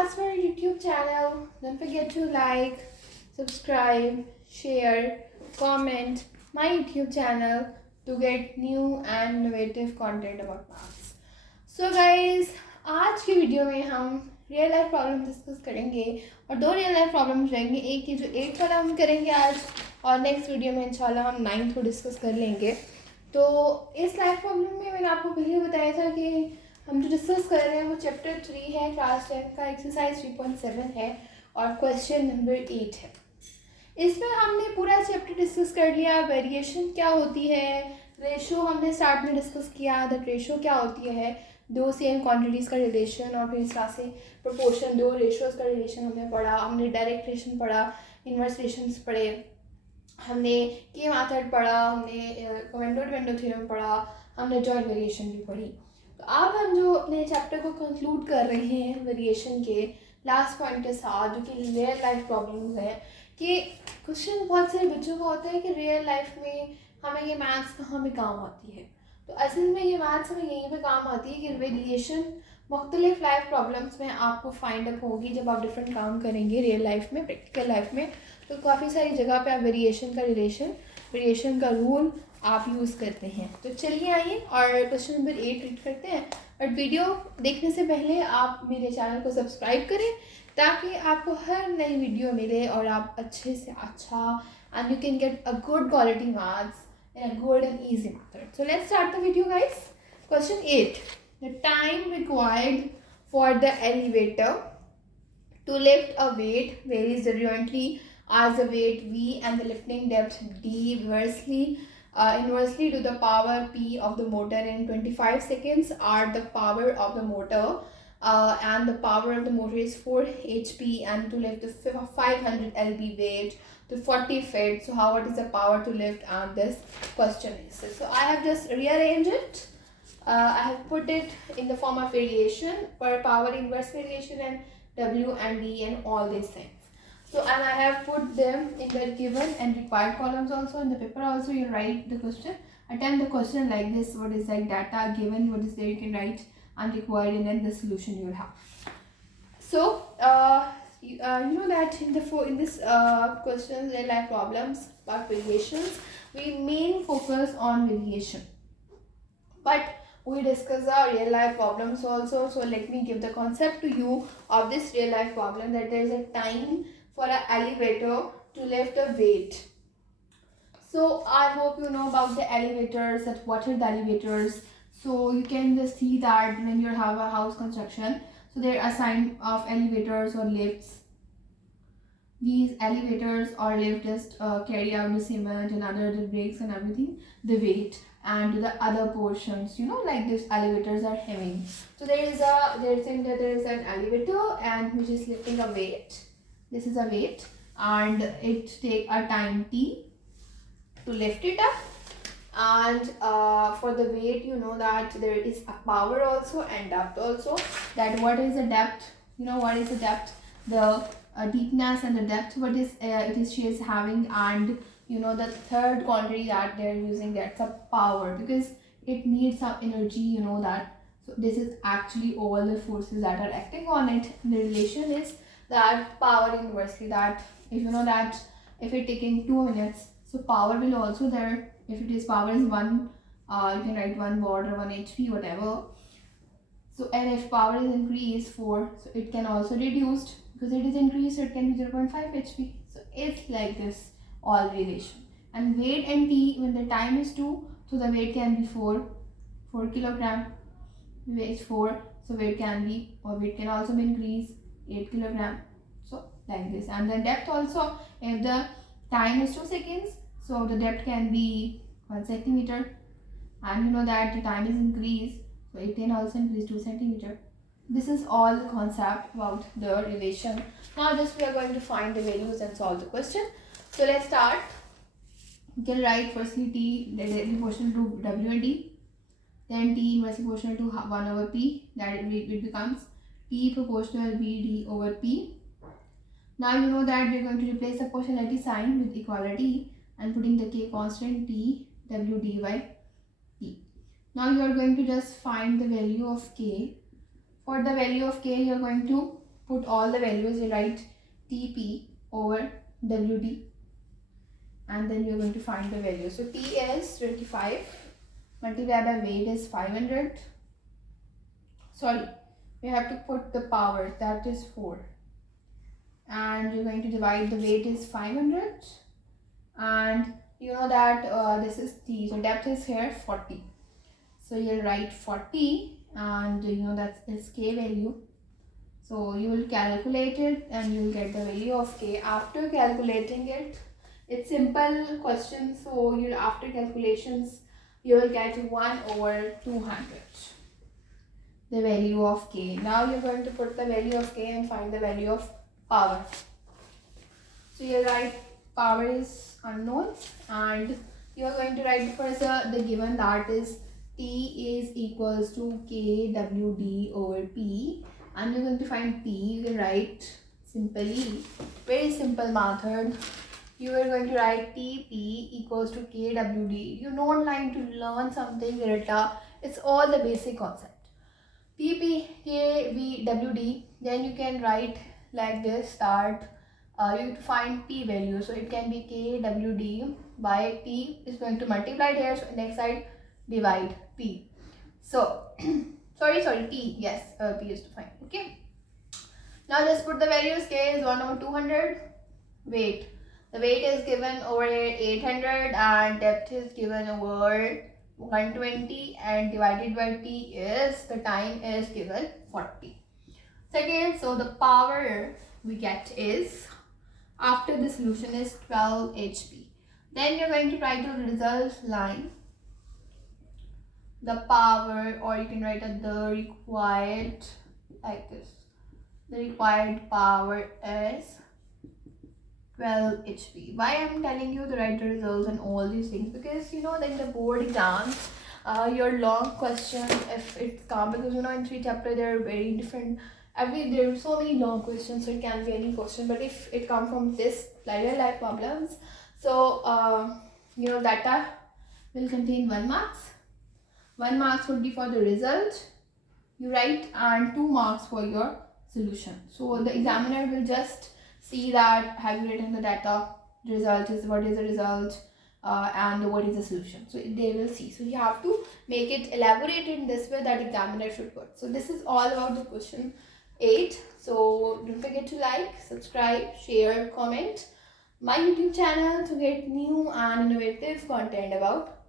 That's our YouTube channel. Don't forget to like, subscribe, share, comment my YouTube channel to get new and innovative content about maths. So guys, आज की video में हम real life problem discuss करेंगे और दो real life problems रहेंगे. एक ये जो 8th वाला हम करेंगे आज और नेक्स्ट वीडियो में इंशाल्लाह हम 9th को डिस्कस कर लेंगे. तो इस लाइफ प्रॉब्लम में मैंने आपको पहले बताया था कि हम जो डिस्कस कर रहे हैं वो चैप्टर 3 है, क्लास 10 का एक्सरसाइज 3.7 है और क्वेश्चन नंबर 8 है. इसमें हमने पूरा चैप्टर डिस्कस कर लिया. वेरिएशन क्या होती है, रेशो हमने स्टार्ट में डिस्कस किया. द रेशो क्या होती है, दो सेम क्वांटिटीज़ का रिलेशन और फिर इस तरह से प्रोपोर्शन, दो रेशोज़ का रिलेशन हमने पढ़ा. हमने डायरेक्ट रिलेशन पढ़ा, इन्वर्स रिलेशंस पढ़े, हमने के मेथड पढ़ा, हमने कमेंडो थ्योरम पढ़ा, हमने जॉइंट वेरिएशन भी पढ़ी. तो अब हम जो अपने चैप्टर को कंक्लूड कर रहे हैं वेरिएशन के लास्ट पॉइंट के साथ, जो कि रियल लाइफ प्रॉब्लम्स है. कि क्वेश्चन बहुत सारे बच्चों का होता है कि रियल लाइफ में हमें ये मैथ्स कहाँ पे काम आती है. तो असल में ये मैथ्स हमें यहीं पे काम आती है कि वेरिएशन मुख्तलिफ लाइफ प्रॉब्लम्स में आपको फाइंड अप होगी जब आप डिफरेंट काम करेंगे रियल लाइफ में, प्रैक्टिकल लाइफ में. तो काफ़ी सारी जगह पे आप वेरिएशन का रिलेशन, वेरिएशन का रूल आप यूज़ करते हैं. तो चलिए आइए और क्वेश्चन नंबर 8 रीड करते हैं. और वीडियो देखने से पहले आप मेरे चैनल को सब्सक्राइब करें ताकि आपको हर नई वीडियो मिले और आप अच्छे से अच्छा and you can get a good quality maths in a good and easy method. So let's start the video guys. Question 8. The time required for the elevator to lift a weight varies differently as the weight V and the lifting depth D inversely to the power P of the motor in 25 seconds are the power of the motor and the power of the motor is 4 HP and to lift the 500 lb weight to 40 feet. So how what is the power to lift, and this question is. So I have just rearranged it. I have put it in the form of variation per power inverse variation and W and D and all these things. So and I have put them in the given and required columns also. In the paper also you write the question, attempt the question like this. What is like data given, what is there you can write and required, and then the solution you will have. So you know that in this question real life problems about variations, we main focus on variation, but we discuss our real life problems also. So let me give the concept to you of this real life problem, that there is a time for an elevator to lift a weight. So I hope you know about the elevators, that what are the elevators. So you can just see that when you have a house construction, so there are sign of elevators or lifts. These elevators or lifts just carry out the cement and other the bricks and everything, the weight, and the other portions, you know, like these elevators are hemming. So there is an elevator and which is lifting a weight. This is a weight and it take a time t to lift it up. And for the weight, you know that there is a power also and depth also. That what is the depth, you know what is the depth, the deepness and the depth, what is she is having, and you know the third quantity that they're using, that's a power, because it needs some energy, you know that. So this is actually all the forces that are acting on it. The relation is that power inversely, that if you know that if it taking 2 minutes, so power will also there. If it is power is 1, you can write 1 watt or 1 HP, whatever. So and if power is increased 4, so it can also reduced, because it is increased, so it can be 0.5 HP. So it's like this all relation. And weight and T, when the time is 2, so the weight can be 4 kilogram. Weight 4, so weight can be, or weight can also be increased 8 kilogram. So like this. And the depth also, if the time is 2 seconds, so the depth can be 1 centimeter. And you know that the time is increased, so it can also increase 2 centimeter. This is all the concept about the relation. Now just we are going to find the values and solve the question. So let's start. You can write firstly T directly proportional to W and D. Then T inversely proportional to 1 over P. That it becomes T proportional VD over P. Now you know that we are going to replace the proportionality sign with equality and putting the K constant T W D by T. Now you are going to just find the value of K. For the value of K, you are going to put all the values. You write TP over WD, and then you're going to find the value. So T is 25, multiplied by weight is 500. Sorry, we have to put the power, that is 4. And you're going to divide, the weight is 500. And you know that this is T, so depth is here 40. So you'll write 40, and you know that is K value. So you will calculate it and you will get the value of K. After calculating it, it's simple question, so you'll, after calculations, you will get 1 over 200, the value of K. Now you're going to put the value of K and find the value of power. So you'll write power is unknown, and you are going to write first the given, that is T is equals to KWD over P, and you're going to find P. You can write simply, very simple method. You are going to write TP equals to KWD. You don't like to learn something, Rita. It's all the basic concept. TP, KVWD. Then you can write like this, that you have to find P value. So it can be KWD by P is going to multiply here. So next side divide P. So sorry P. Yes, P is to find. Okay. Now just put the values. K is 1 over 200. Weight. The weight is given over 800 and depth is given over 120, and divided by T is, the time is given 40 seconds. So the power we get is, after the solution, is 12 HP. Then you're going to write the result line, the power, or you can write the required like this. The required power is 12 HP. Why I'm telling you to write the results and all these things? Because you know that in the board exams, your long question, if it's come, because you know in 3 chapters there are very different, there are so many long questions, so it can be any question. But if it comes from this real life problems, so you know data will contain 1 marks. 1 marks would be for the result you write, and 2 marks for your solution. So the examiner will just see that have you written the data, result is, what is the result, and what is the solution. So they will see. So you have to make it elaborate in this way that examiner should put. So this is all about the question 8. So don't forget to like, subscribe, share, comment my YouTube channel to get new and innovative content about